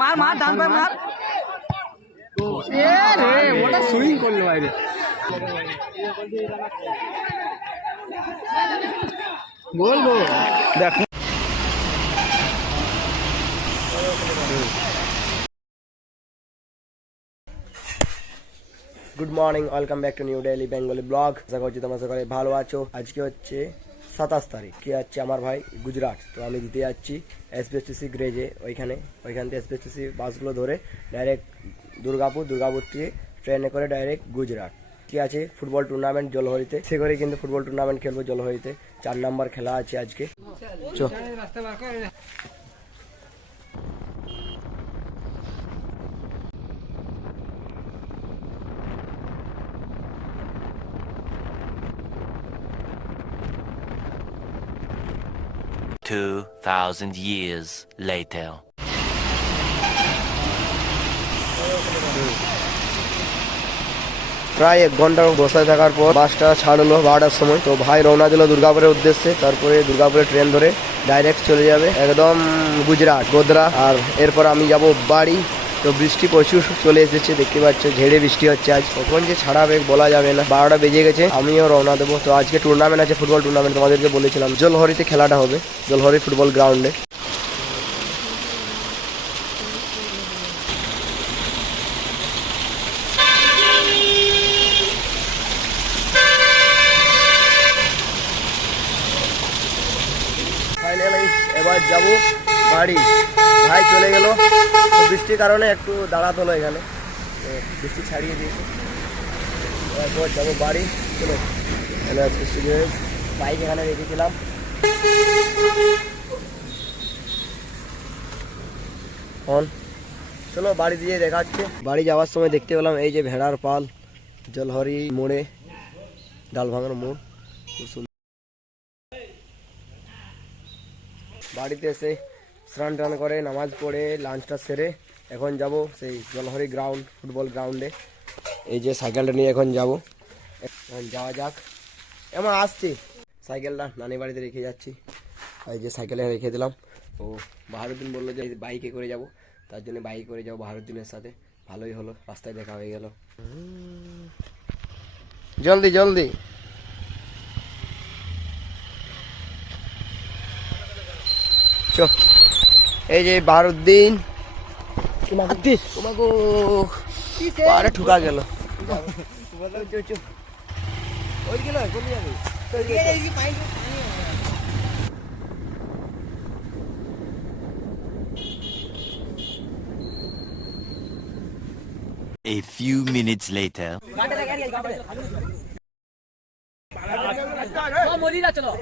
মার মার ডান পায়ে মার। এ রে ওটা সুইং করল বাইরে গোল গোল। দেখ। Good morning welcome back to new daily Bengali vlog আশা করছি তোমরা সকালে ভালো আছো। আজকে হচ্ছে সাতাশ তারিখ। কি আছে? আমার ভাই গুজরাট। তো আমি দিতে যাচ্ছি এসবিএসটিসি গ্রেজে ওইখানে। ওইখান থেকে এসবিএসটিসি বাসগুলো ধরে ডাইরেক্ট দুর্গাপুর দুর্গাপুর থেকে ট্রেনে করে ডাইরেক্ট গুজরাট। কি আছে? Football tournament জলহরিতে। সে করে কিন্তু ফুটবল টুর্নামেন্ট খেলব জলহরিতে। চার নাম্বার খেলা আছে আজকে। চো Two thousand years later. প্রায় এক ঘণ্টা বসায় থাকার পর বাসটা ছাড়লো বারোটার সময়। তো ভাই রওনা দিল দুর্গাপুরের উদ্দেশ্যে, তারপরে দুর্গাপুরে ট্রেন ধরে ডাইরেক্ট চলে যাবে একদম গুজরাট গোদরা আর এরপর আমি যাব বাড়ি। তো বৃষ্টি প্রচুর চলে এসেছে, দেখতে পাচ্ছ, ঝেড়ে বৃষ্টি হচ্ছে আজ। কখন যে ছাড়াবে, বলা যাবে না। বারোটা বেজে গেছে, আমিও রওনা দেবো। তো আজকে টুর্নামেন্ট আছে ফুটবল টুর্নামেন্ট তোমাদেরকে বলেছিলাম। জলহরিতে খেলাটা হবে, জলহরি ফুটবল গ্রাউন্ডে এবার যাব বাড়ি। ভাই চলে গেল। বৃষ্টির কারণে একটু দাঁড়াতে হলো এখানে। বৃষ্টি ছাড়িয়ে দিয়েছে। এরপর যাব বাড়ি। চলো এখানে আজকে বাইক এখানে রেখেছিলাম। ফোন চলো, বাড়ি দিয়ে দেখাচ্ছে। বাড়ি যাওয়ার সময় দেখতে পেলাম এই যে ভেড়ার পাল, জলহরি, মোড়ে, ডাল ভাঙার মোড়। খুব সুন্দর। বাড়িতে এসে স্নান টান করে, নামাজ পড়ে লাঞ্চটা সেরে এখন যাব সেই জলহরি গ্রাউন্ড ফুটবল গ্রাউন্ডে এই যে সাইকেলটা নিয়ে এখন যাব। এখন যাওয়া যাক। এমন আসছি। সাইকেলটা নানি বাড়িতে রেখে যাচ্ছি। এই যে সাইকেলে রেখে দিলাম। ও বাহারুদ্দিন বলল যে বাইকে করে যাব। তার জন্য বাইকে করে যাব বাহারুদ্দিনের সাথে। ভালোই হলো, রাস্তায় দেখা হয়ে গেল। জলদি জলদি। চো। এই যে বারুদ্দিন তোমাকে আরে ঠুকা গেল A few minutes later. चलो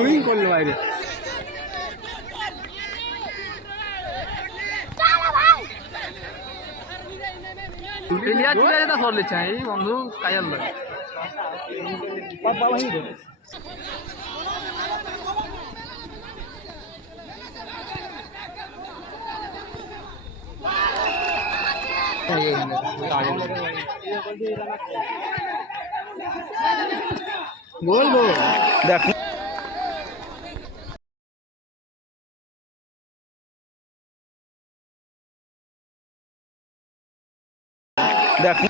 সুইং করল বাইরে। প্লেয়ার চলে যেতে সরলে চাই বন্ধু কাজাল দেখ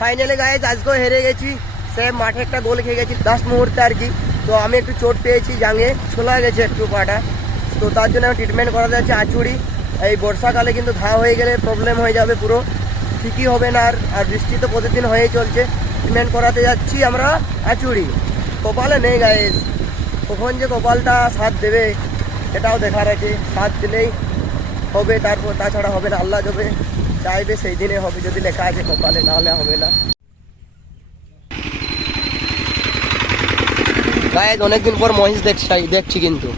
ফাইনালি গায়ে আজকেও হেরে গেছি। সে মাঠে একটা গোল খেয়ে গেছি লাস্ট মুহূর্তে আর কি। তো আমি একটু চোট পেয়েছি জাঙে ছোলা গেছে একটু পাটা। তো তার জন্য আমি ট্রিটমেন্ট করাতে যাচ্ছে আচুড়ি। এই বর্ষাকালে কিন্তু ঘা হয়ে গেলে প্রবলেম হয়ে যাবে পুরো। ঠিকই হবে না আর আর বৃষ্টি তো প্রতিদিন হয়েই চলছে। ট্রিটমেন্ট করাতে যাচ্ছি আমরা আচুড়ি। কপালে নেই গাইজ কখন যে কপালটা সাথ দেবে, সেটাও দেখার আছে। সাথ দিলেই হবে, তারপর তাছাড়া হবে না, আল্লাহ যবে। চাইবে সেই দিনে হবে, যদি লেখা আছে কপালে নাহলে হবে না। গায়ে অনেকদিন পর মহিষ দেখছি দেখছি কিন্তু।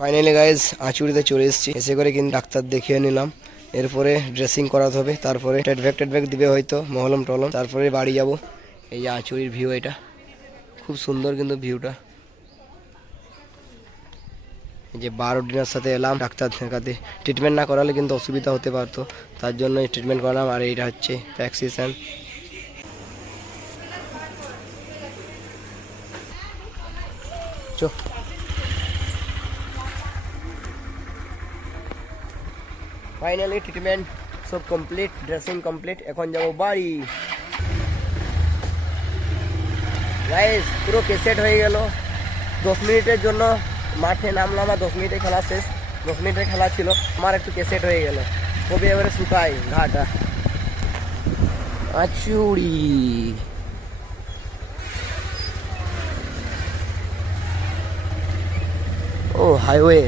ফাইনালি গাইজ আঁচুড়িতে চলে এসেছি। এসে করে কিন্তু ডাক্তার দেখিয়ে নিলাম। এরপরে ড্রেসিং করাতে হবে, তারপরে টেডব্যাক টেডব্যাক দিবে হয়তো, মহলম টলম তারপরে বাড়ি যাব। এই যে আঁচুড়ির ভিউ এটা। খুব সুন্দর কিন্তু ভিউটা যে বারো দিনের সাথে এলাম, ডাক্তার দেখাতে। ট্রিটমেন্ট না করালে কিন্তু অসুবিধা হতে পারতো। তার জন্য ট্রিটমেন্ট করালাম, আর এইটা হচ্ছে ভ্যাকসিনেশন চো। ফাইনালি ট্রিটমেন্ট সব কমপ্লিট ড্রেসিং কমপ্লিট এখন যাব বাড়ি। গাইস পুরো কেসেট হয়ে গেল। দশ মিনিটের জন্য মাঠে নামলাম আর দশ মিনিটে খেলা শেষ। দশ মিনিটের খেলা ছিল। আমার একটু কেসেট হয়ে গেল। কবি এবারে শুকাই ঘাটা। আচুড়ি। ও হাইওয়ে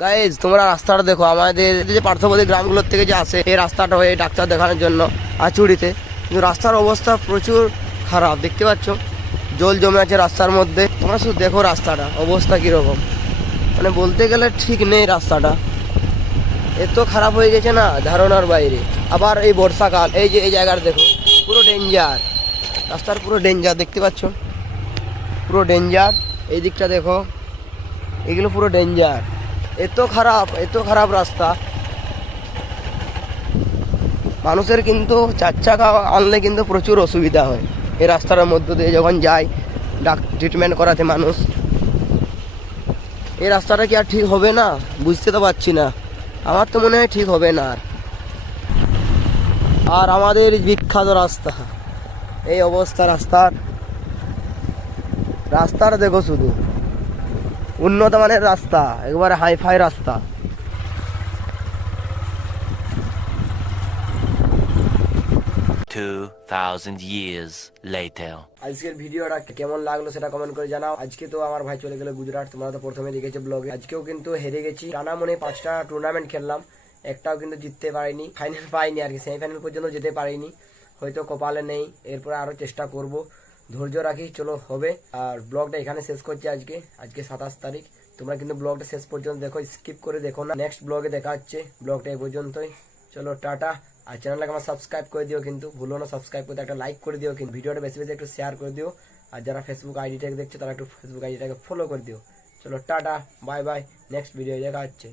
গাইজ তোমরা রাস্তাটা দেখো। আমাদের যে পার্শ্ববর্তী গ্রামগুলোর থেকে যে আসে, এই রাস্তাটা হয়ে ডাক্তার দেখানোর জন্য আচুড়িতে। কিন্তু রাস্তার অবস্থা প্রচুর খারাপ, দেখতে পাচ্ছ? জল জমে আছে রাস্তার মধ্যে। তোমরা শুধু দেখো রাস্তাটা, অবস্থা কীরকম। মানে বলতে গেলে ঠিক নেই রাস্তাটা। এত খারাপ হয়ে গেছে না ধারণার বাইরে। আবার এই বর্ষাকাল, এই যে এই জায়গাটা দেখো, পুরো ডেঞ্জার রাস্তার পুরো ডেঞ্জার দেখতে পাচ্ছ? পুরো ডেঞ্জার এই দিকটা দেখো, এগুলো পুরো ডেঞ্জার এত খারাপ এত খারাপ রাস্তা। মানুষের কিন্তু চার চাকা আনলে কিন্তু প্রচুর অসুবিধা হয়। এই রাস্তার মধ্য দিয়ে যখন যায়, ডাক ট্রিটমেন্ট করাতে মানুষ। এই রাস্তাটা কি আর ঠিক হবে না? বুঝতে তো পারছি না। আমার তো মনে হয় ঠিক হবে না আর। আর আমাদের বিখ্যাত রাস্তা। এই অবস্থা রাস্তার। রাস্তার দেখো শুধু। উন্নত মানের রাস্তা, একবারে হাইফাই রাস্তা। Two thousand years later. আজকের ভিডিওটা কেমন লাগল সেটা কমেন্ট করে জানাও। আজকে তো আমার ভাই চলে গেল গুজরাট, তোমরা তো প্রথমে দেখেছ ব্লগে আজকেও কিন্তু হেরে গেছি। টানা মনে পাঁচটা টুর্নামেন্ট খেললাম, একটাও কিন্তু জিততে পারিনি ফাইনাল পাইনি আর কি সেমিফাইনাল পর্যন্ত যেতে পারিনি। হয়তো কপালে নেই, এরপরে আরও চেষ্টা করব। ধৈর্য রাখি, চলো হবে। আর ব্লগটা এখানে শেষ করছি আজকে আজকে সাতাশ তারিখ। তোমরা কিন্তু ব্লগটা শেষ পর্যন্ত দেখো স্কিপ করে দেখো না। নেক্সট ব্লগে দেখা হচ্ছে। ব্লগটা এই পর্যন্তই। চলো, টাটা। আর চ্যানেলটাকে আমার সাবস্ক্রাইব করে দিও কিন্তু। ভুলো না সাবস্ক্রাইব করতে একটা লাইক করে দিও কিন্তু। ভিডিওটা বেশি বেশি একটু শেয়ার করে দিও। আর যারা ফেসবুক আইডিটাকে দেখছ, তারা একটু ফেসবুক আইডিটাকে ফলো করে দিও। চলো, tata bye bye next video দেখা হচ্ছে।